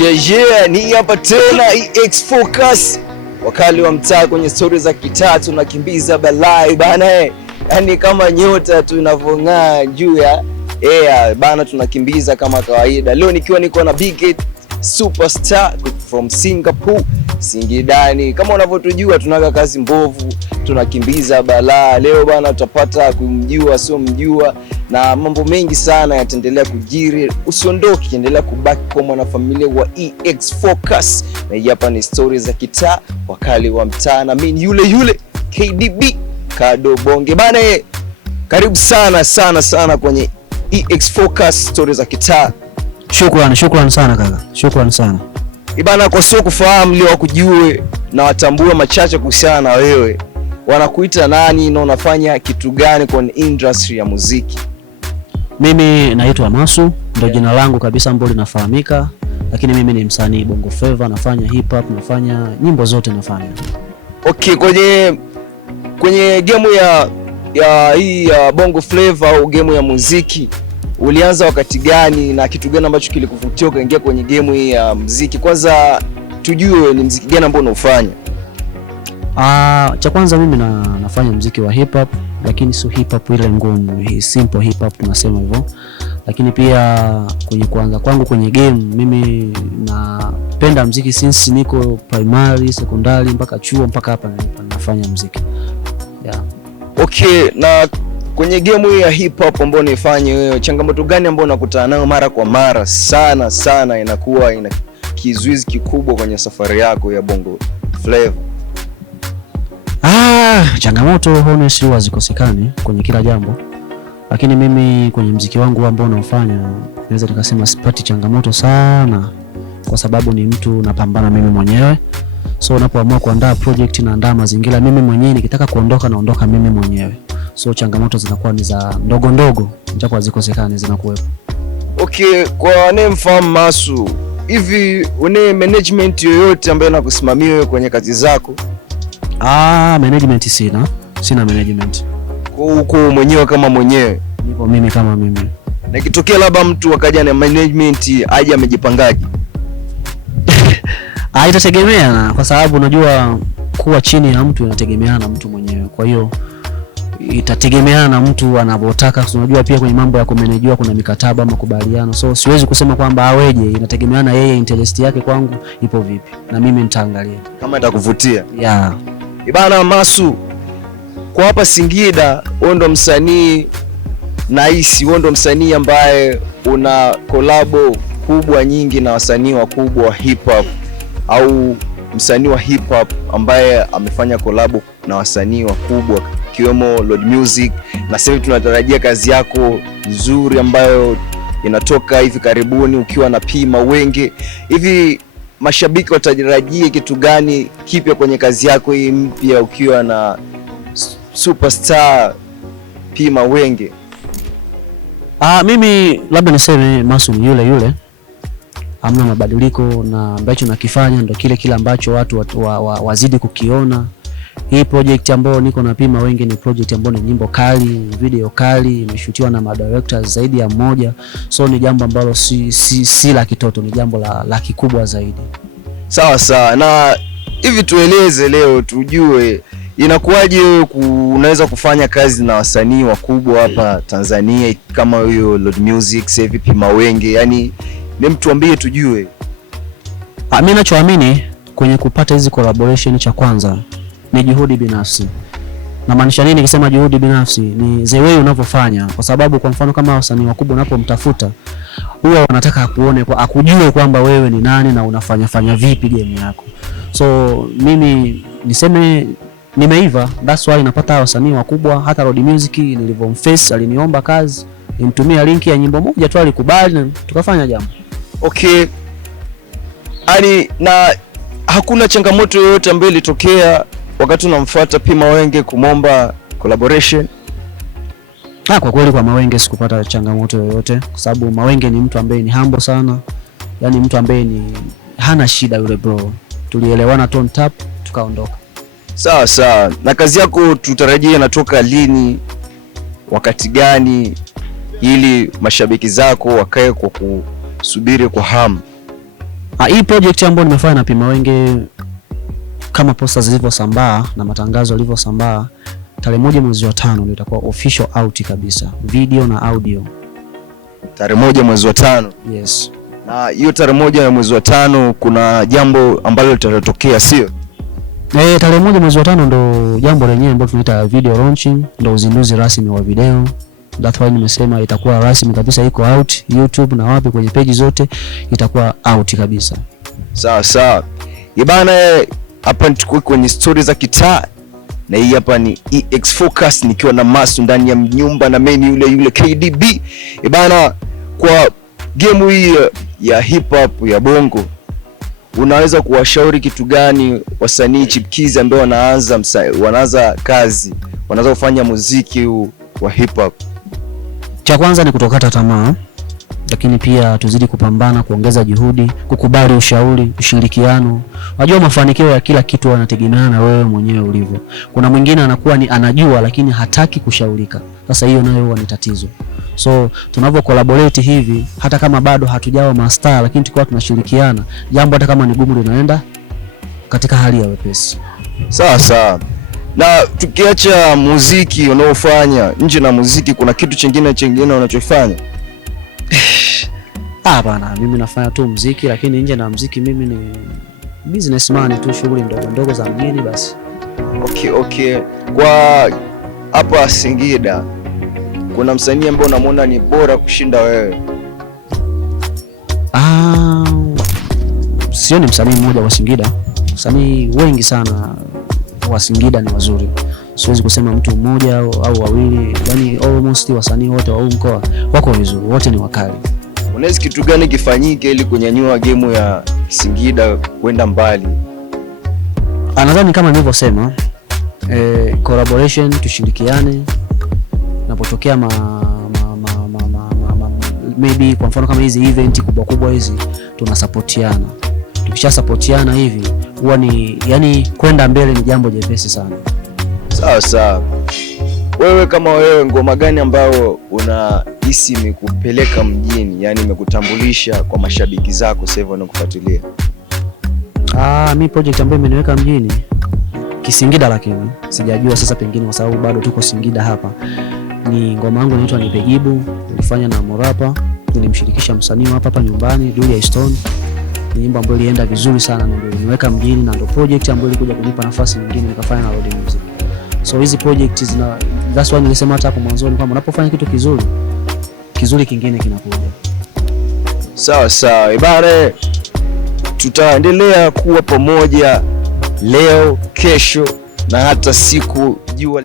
Yeah, ni hapa tena EX Focus. Wakali wa mtaa kwenye story za kitaa tunakimbiza balai bana yani kama nyota tunavong'aa juu ya bana, tunakimbiza kama kawaida. Leo nikiwa niko na Big Superstar from Singapore, Singidani. Kama unavyotujua tunaga kazi mbovu, tunakimbiza balaa. Leo bana tutapata kumjua sio mjua na mambo mengi sana yataendelea kujiri. Usiondoke, endelea kubaki kwa mwanafamilia wa EX Focus. Na hapa ni stories za kitaa, wakali wa mtaa, na mimi yule KDB Kado Bonge bana. Karibu sana kwenye EX Focus stories za kitaa. Shukrani sana kaka. Shukrani sana. Ibana, kwa sio kufahamu leo wakujue na watambue machache kuhusiana na wewe. Wanakuita nani na unafanya kitu gani kwenye industry ya muziki? Mimi naitwa Masu, ndio jina langu kabisa ambalo linafahamika, lakini mimi ni msanii Bongo Flava, nafanya hip hop, nafanya nyimbo zote nafanya. Okay, kwenye game ya hii ya Bongo Flava au game ya muziki ulianza wakati gani na kitu gani ambacho kilikuvutia ukaingia kwenye game hii ya muziki? Kwanza tujue ni muziki gani ambao unaufanya. Cha kwanza mimi nafanya muziki wa hip hop, lakini sio hip hop ile ngumu, simple hip hop tunasema hivyo. Lakini pia kwenye kuanza kwangu kwenye game, mimi napenda muziki since niko primary, secondary mpaka chuo, mpaka hapa nafanya muziki. Yeah. Okay, na kwenye game hii ya hip hop ambayo unaifanya wewe, changamoto gani ambayo unakutana nayo mara kwa mara sana inakuwa ina kizuizi kikubwa kwenye safari yako ya Bongo Flava? Changamoto honestly hazikosekani kwenye kila jambo, lakini mimi kwenye muziki wangu ambao naufanya naweza nikasema sipati changamoto sana, kwa sababu ni mtu napambana mimi mwenyewe. So unapoamua kuandaa project naandaa mazingira mimi mwenyewe, nikitaka kuondoka naondoka mimi mwenyewe. So changamoto zinakuwa ni za ndogo japo hazikosekani, zinakuwepo. Okay, kwa anemfahamu Masu, hivi une management yoyote ambayo inakusimamia wewe kwenye kazi zako? Management sina management. Uko mwenyewe kama mwenyewe? Nipo mimi kama mimi. Na ikitokea labda mtu akaja na management aje amejipangaje? Itategemeana, kwa sababu unajua kuwa chini ya mtu inategemeana na mtu mwenyewe. Kwa hiyo itategemeana na mtu anavyotaka. Unajua pia kwenye mambo ya kumenejiwa kuna mikataba, makubaliano. So siwezi kusema kwamba aweje, inategemeana yeye interest yake kwangu ipo vipi, na mimi nitaangalia kama itakuvutia. Yeah. Ibana Masu, kwa hapa Singida wewe ndo msanii nahisi, wewe ndo msanii ambaye una kolabo kubwa nyingi na wasanii wakubwa wa hip hop, au msanii wa hip hop ambaye amefanya kolabo na wasanii wakubwa kiwemo Lord Music, na sasa tunatarajia kazi yako nzuri ambayo inatoka hivi karibuni ukiwa na Pima Wenge. Hivi mashabiki watarajie kitu gani kipya kwenye kazi yako hii mpya ukiwa na Superstar Pima Wenge? Mimi labda niseme Masu ni yule. Hamna mabadiliko, na ambacho nakifanya ndo kile ambacho watu wazidi kukiona. Hii project ambayo niko na Pima Wenge ni project ambayo ni nyimbo kali, video kali, imeshutiwa na madirectors zaidi ya mmoja. So ni jambo ambalo si la kitoto, ni jambo la kikubwa zaidi. Sawa. Na hivi tueleze leo tujue inakuwaje unaweza kufanya kazi na wasanii wakubwa hapa Tanzania kama huyo Lord Music, sasa hivi Pima Wenge, yani ni mtu ambie tujue. Mimi ninachoamini kwenye kupata hizi collaboration, cha kwanza ni juhudi binafsi. Na maanisha nini nikisema juhudi binafsi? Ni the way unavyofanya, kwa sababu kwa mfano kama wasanii wakubwa unapomtafuta huwa wanataka akujue kwamba wewe ni nani na unafanya vipi game yako. So mimi niseme nimeiva, that's why napata wasanii wakubwa. Hata Lord Music nilivomface aliniomba kazi, nimtumia link ya nyimbo moja tu alikubali na tukafanya jambo. Okay. Na hakuna changamoto yoyote ambayo ilitokea wakati unamfuata Pima Wenge kumomba collaboration? Kwa kweli kwa Mawenge sikupata changamoto yoyote, kwa sababu Mawenge ni mtu ambaye ni humble sana. Yani mtu ambaye hana shida yule bro. Tulielewana tone tap tukaondoka. Sawa. Na kazi yako tutarajie inatoka lini, wakati gani, ili mashabiki zako wakae kwa kusubiri kwa hamu? Hii project ambayo nimefanya na Pima Wenge, kama posta zilivyosambaa na matangazo yalivyosambaa, tarehe 1 mwezi wa 5 ndio itakuwa official out kabisa, video na audio. Tarehe 1 mwezi wa 5? Yes. Na hiyo tarehe 1 ya mwezi wa 5 kuna jambo ambalo litatokea, sio? Tarehe 1 mwezi wa 5 ndo jambo lenyewe ambalo tunaita video launching, ndo uzinduzi rasmi wa video. That's why nimesema itakuwa rasmi kabisa, iko out YouTube na wapi, kwenye page zote itakuwa out kabisa. Sawa sawa. Bana, hapa tuko kwenye stories za kitaa, na hii hapa ni EX Focus nikiwa na Masu ndani ya nyumba na mimi yule KDB. Bana, kwa game hii ya hip hop ya bongo, unaweza kuwashauri kitu gani wasanii chipkizi ambao wanaanza kazi, wanaanza kufanya muziki wa hip hop? Cha kwanza ni kutokata tamaa, lakini pia tuzidi kupambana, kuongeza juhudi, kukubali ushauri, ushirikiano. Unajua mafanikio ya kila kitu yanategemeana na wewe mwenyewe ulivyo. Kuna mwingine anakuwa ni anajua lakini hataki kushaurika. Sasa hiyo nayo huwa ni tatizo. So tunavyo collaborate hivi, hata kama bado hatujawa master, lakini tukao tunashirikiana, jambo hata kama ni gumu linaenda katika hali ya wepesi. Sawa sawa. Na tukiacha muziki unaofanya, nje na muziki kuna kitu kingine unachofanya? Bana, mimi nafanya tu muziki, lakini nje na muziki mimi ni businessman tu, shughuli ndogo ndogo za mjini basi. Okay. Kwa hapa Singida kuna msanii ambaye unamwona ni bora kushinda wewe? Sio ni msanii mmoja wa Singida. Wasanii wengi sana wa Singida ni wazuri. Siwezi kusema mtu mmoja au wawili, yani almost wasanii wote wa mkoa wako vizuri, wote ni wakali. Unaweza kitu gani kifanyike ili kunyanyua game ya Singida kwenda mbali? Nadhani kama nilivyosema, collaboration, tushirikiane. Napotokea maybe kwa mfano kama hizi event kubwa hizi, tunasupportiana. Tukisha supportiana hivi huwa ni yani kwenda mbele ni jambo jepesi sana. Sawa. Wewe kama wewe, ngoma gani ambayo unahisi imekupeleka mjini, yani imekutambulisha kwa mashabiki zako sasa hivi wanakufuatilia? Mimi project ambayo imeniweka mjini Kisingida, lakini sijajua sasa pengine kwa sababu bado tuko Singida hapa, ni ngoma yangu inaitwa Nipe Jibu. Nilifanya na Morapa, nilimshirikisha msanii hapa nyumbani, Dulia Stone. Ni nyimbo ambayo ilienda vizuri sana na ndio niweka mjini, na ndio project ambayo ilikuja kunipa nafasi nyingine nikafanya na Road Music. So hizi projects that's why nilisema hata hapo mwanzoni kwamba unapofanya kitu kizuri kingine kinakuja. Sawa. Ibare, tutaendelea kuwa pamoja leo, kesho na hata siku jua